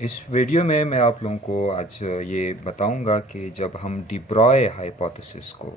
इस वीडियो में मैं आप लोगों को आज ये बताऊंगा कि जब हम डी ब्रॉय हाइपोथेसिस को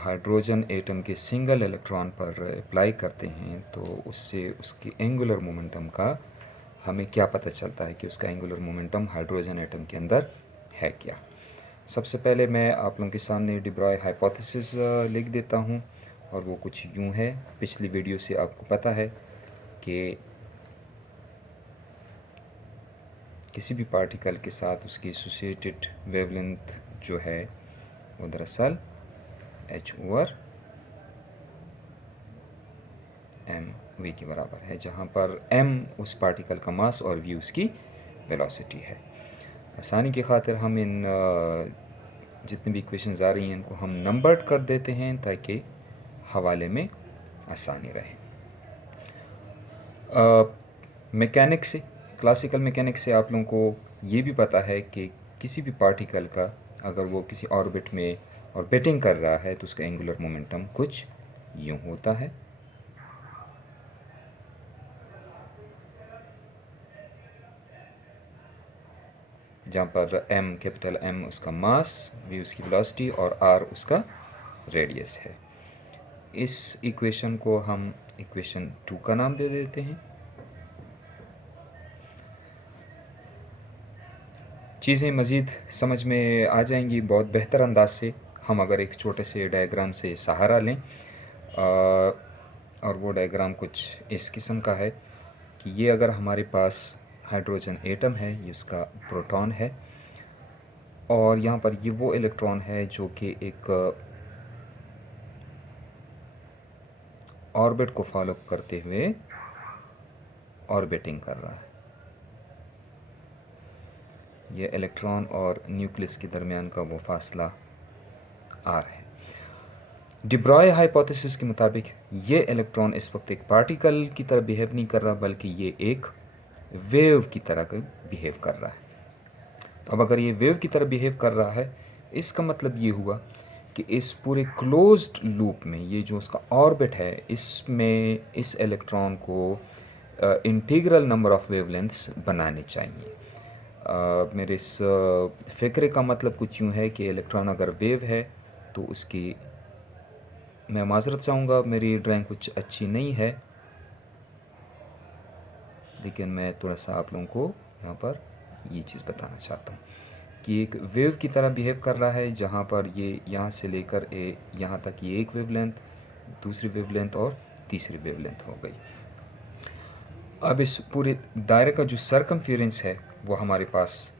हाइड्रोजन एटम के सिंगल इलेक्ट्रॉन पर अप्लाई करते हैं तो उससे उसकी एंगुलर मोमेंटम का हमें क्या पता चलता है कि उसका एंगुलर मोमेंटम हाइड्रोजन एटम के अंदर है क्या। सबसे पहले मैं आप लोगों के सामने डी ब्रॉय हाइपोथेसिस लिख देता हूँ और वो कुछ यूँ है। पिछली वीडियो से आपको पता है कि किसी भी पार्टिकल के साथ उसकी एसोसिएटेड वेवलेंथ जो है वो दरअसल h/m v के बराबर है, जहाँ पर m उस पार्टिकल का मास और v उसकी वेलोसिटी है। आसानी की खातिर हम इन जितनी भी इक्वेशंस आ रही हैं इनको हम नंबर्ड कर देते हैं ताकि हवाले में आसानी रहे। मैकेनिक्स से, क्लासिकल मैकेनिक्स से आप लोगों को ये भी पता है कि किसी भी पार्टिकल का अगर वो किसी ऑर्बिट में ऑर्बिटिंग कर रहा है तो उसका एंगुलर मोमेंटम कुछ यूँ होता है। जहाँ पर m कैपिटल M उसका मास, v उसकी वेलोसिटी और r उसका रेडियस है। इस इक्वेशन को हम इक्वेशन 2 का नाम दे देते हैं। चीज़ें मज़ीद समझ में आ जाएंगी बहुत बेहतर अंदाज से हम अगर एक छोटे से डायग्राम से सहारा लें। और वो डायग्राम कुछ इस किस्म का है कि ये अगर हमारे पास हाइड्रोजन एटम है, ये उसका प्रोटॉन है और यहाँ पर ये वो इलेक्ट्रॉन है जो कि एक ऑर्बिट को फॉलो करते हुए ऑर्बिटिंग कर रहा है। ये इलेक्ट्रॉन और न्यूक्लियस के दरमियान का वो फासला r है। डी ब्रॉय हाइपोथेसिस के मुताबिक ये इलेक्ट्रॉन इस वक्त एक पार्टिकल की तरह बिहेव नहीं कर रहा बल्कि ये एक वेव की तरह बिहेव कर रहा है। तो अब अगर ये वेव की तरह बिहेव कर रहा है इसका मतलब ये हुआ कि इस पूरे क्लोज्ड लूप में ये जो उसका ऑर्बिट है इसमें इस इलेक्ट्रॉन को इंटीग्रल नंबर ऑफ वेवलेंथ्स बनाने चाहिए। मेरे इस फ़िक्रे का मतलब कुछ यूँ है कि इलेक्ट्रॉन अगर वेव है तो उसकी, मैं माज़रत चाहूँगा मेरी ड्राइंग कुछ अच्छी नहीं है लेकिन मैं थोड़ा सा आप लोगों को यहाँ पर ये चीज़ बताना चाहता हूँ कि एक वेव की तरह बिहेव कर रहा है जहाँ पर ये यहाँ से लेकर यहाँ तक ये एक वेवलेंथ, दूसरी वेवलेंथ और तीसरी वेवलेंथ हो गई। अब इस पूरे दायरे का जो सरकमफेरेंस है वो हमारे पास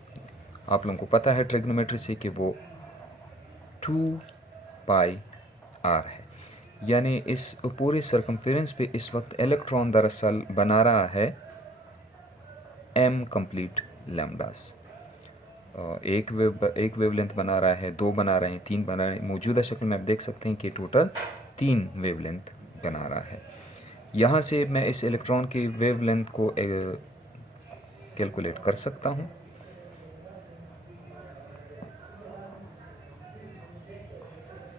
आप लोगों को पता है ट्रिग्नोमेट्री से कि वो 2πr है। यानी इस पूरे सरकमफेरेंस पे इस वक्त इलेक्ट्रॉन दरअसल बना रहा है m कंप्लीट लैम्डास। एक वेवलेंथ बना रहा है, 2 बना रहे हैं, 3 बना रहे हैं। मौजूदा शक्ल में आप देख सकते हैं कि टोटल 3 वेवलेंथ बना रहा है। यहाँ से मैं इस इलेक्ट्रॉन की वेवलेंथ को कैलकुलेट कर सकता हूँ।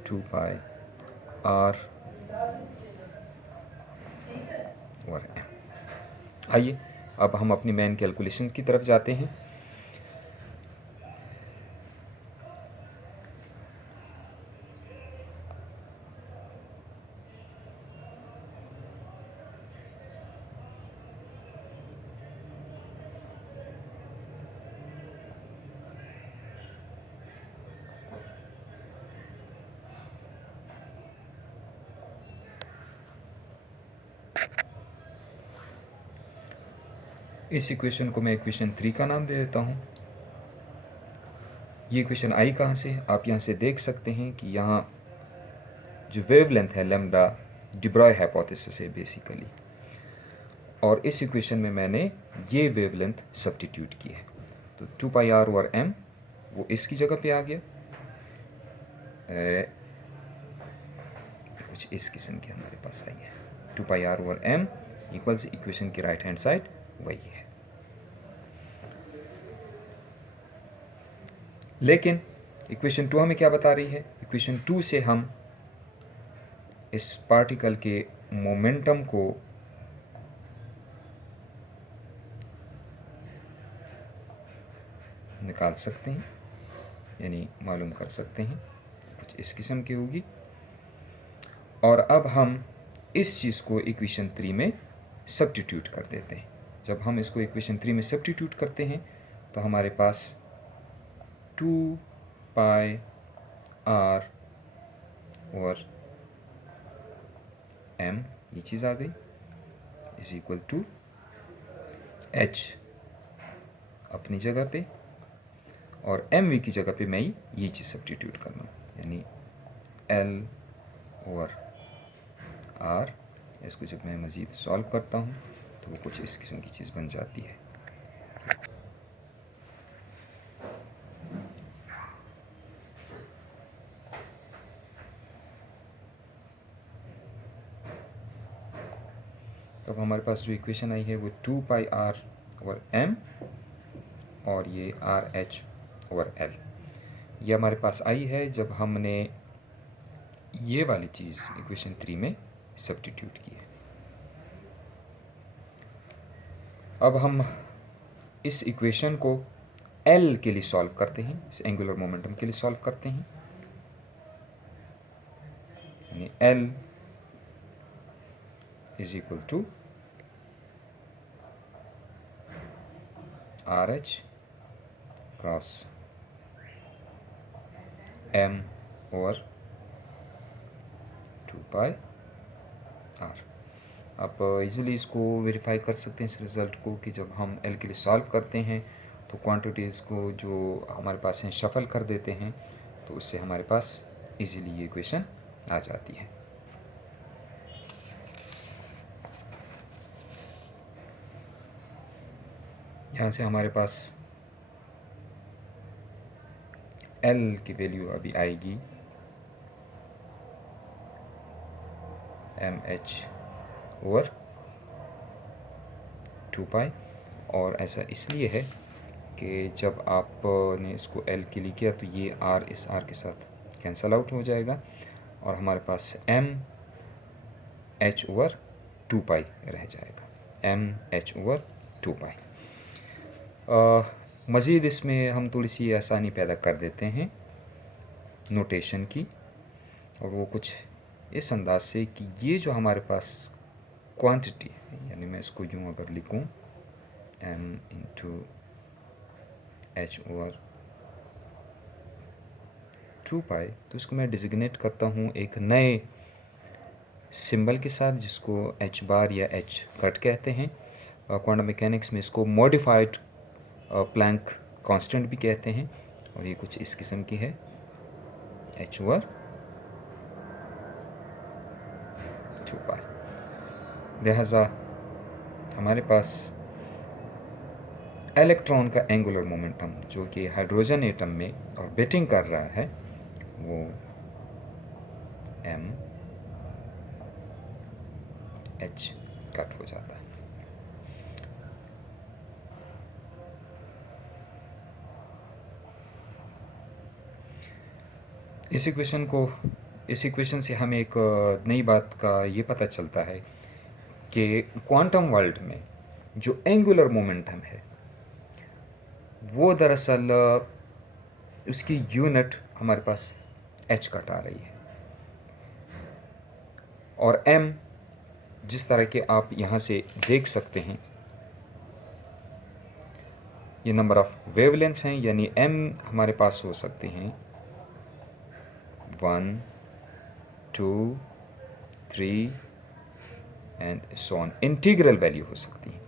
टू पाई r और m। आइए अब हम अपनी मेन कैलकुलेशन की तरफ जाते हैं। इस इक्वेशन को मैं इक्वेशन 3 का नाम दे देता हूँ। ये इक्वेशन आई कहाँ से, आप यहाँ से देख सकते हैं कि यहाँ जो वेवलेंथ है लैम्डा डी ब्रॉय हाइपोथेसिस है बेसिकली, और इस इक्वेशन में मैंने ये वेवलेंथ सब्स्टिट्यूट की है। तो 2πr ओवर m वो इसकी जगह पे आ गया। कुछ इस किस्म की हमारे पास आई है। 2πr over m equals equation की राइट हैंड साइड वही है। लेकिन इक्वेशन 2 हमें क्या बता रही है? इक्वेशन 2 से हम इस पार्टिकल के मोमेंटम को निकाल सकते हैं, यानी मालूम कर सकते हैं, कुछ इस किस्म की होगी। और अब हम इस चीज़ को इक्वेशन 3 में सब्स्टिट्यूट कर देते हैं। जब हम इसको इक्वेशन 3 में सब्स्टिट्यूट करते हैं तो हमारे पास 2 पाई आर और m ये चीज़ आ गई इज इक्वल टू h अपनी जगह पे, और mv की जगह पे मैं ये चीज़ सब्स्टिट्यूट कर लूँ, यानी l और r। इसको जब मैं मज़ीद सॉल्व करता हूँ तो वो कुछ इस किस्म की चीज़ बन जाती है। तब हमारे पास जो इक्वेशन आई है वो 2 पाई r ओवर m और ये आर एच ओवर एल, ये हमारे पास आई है जब हमने ये वाली चीज़ इक्वेशन 3 में सब्स्टिट्यूट की है। अब हम इस इक्वेशन को L के लिए सॉल्व करते हैं, इस एंगुलर मोमेंटम के लिए सॉल्व करते हैं, यानी L is equal to r h cross m over 2 pi r। आप इजीली इसको वेरीफाई कर सकते हैं इस रिज़ल्ट को कि जब हम L के लिए सॉल्व करते हैं तो क्वांटिटीज़ को जो हमारे पास हैं शफल कर देते हैं, तो उससे हमारे पास इजीली ये इक्वेशन आ जाती है। यहाँ से हमारे पास L की वैल्यू अभी आएगी mh ओवर 2 पाई, और ऐसा इसलिए है कि जब आपने इसको L के लिए किया तो ये R इस R के साथ कैंसल आउट हो जाएगा और हमारे पास mh ओवर 2 पाई रह जाएगा, mh ओवर 2 पाई। मज़ीद इसमें हम थोड़ी सी आसानी पैदा कर देते हैं नोटेशन की, और वो कुछ इस अंदाज से कि ये जो हमारे पास क्वांटिटी है, यानी मैं इसको यूँ अगर लिखूँ m इंटू h ओवर 2 पाई, तो इसको मैं डिजिग्नेट करता हूँ एक नए सिंबल के साथ जिसको h बार या h कट कहते हैं। क्वांटम मैकेनिक्स में इसको मॉडिफाइड प्लैंक कांस्टेंट भी कहते हैं, और ये कुछ इस किस्म की है h ओवर 2 पाई। लिहाजा हमारे पास इलेक्ट्रॉन का एंगुलर मोमेंटम जो कि हाइड्रोजन एटम में ऑर्बिटिंग कर रहा है वो m h कट हो जाता है। इस इक्वेशन से हमें एक नई बात का ये पता चलता है कि क्वांटम वर्ल्ड में जो एंगुलर मोमेंटम है वो दरअसल उसकी यूनिट हमारे पास h कट आ रही है, और m जिस तरह के आप यहाँ से देख सकते हैं ये नंबर ऑफ वेवलेंथ्स हैं, यानी m हमारे पास हो सकते हैं 1 2 3 and so on, integral value हो सकती है,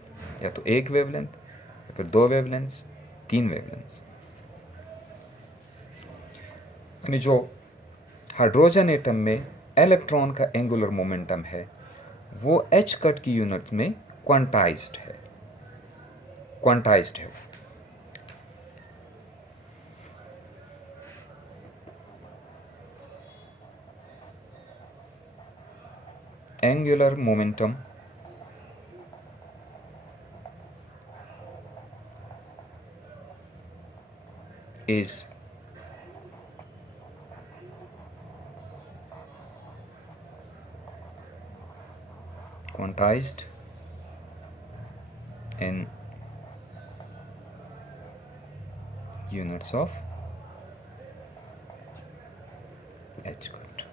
या तो एक वेवलेंथ या फिर 2 वेवलेंथ्स, 3 वेवलेंथ्स। यानी जो हाइड्रोजन एटम में इलेक्ट्रॉन का एंगुलर मोमेंटम है वो h कट की यूनिट में क्वांटाइज्ड है। Angular momentum is quantized in units of H. Good.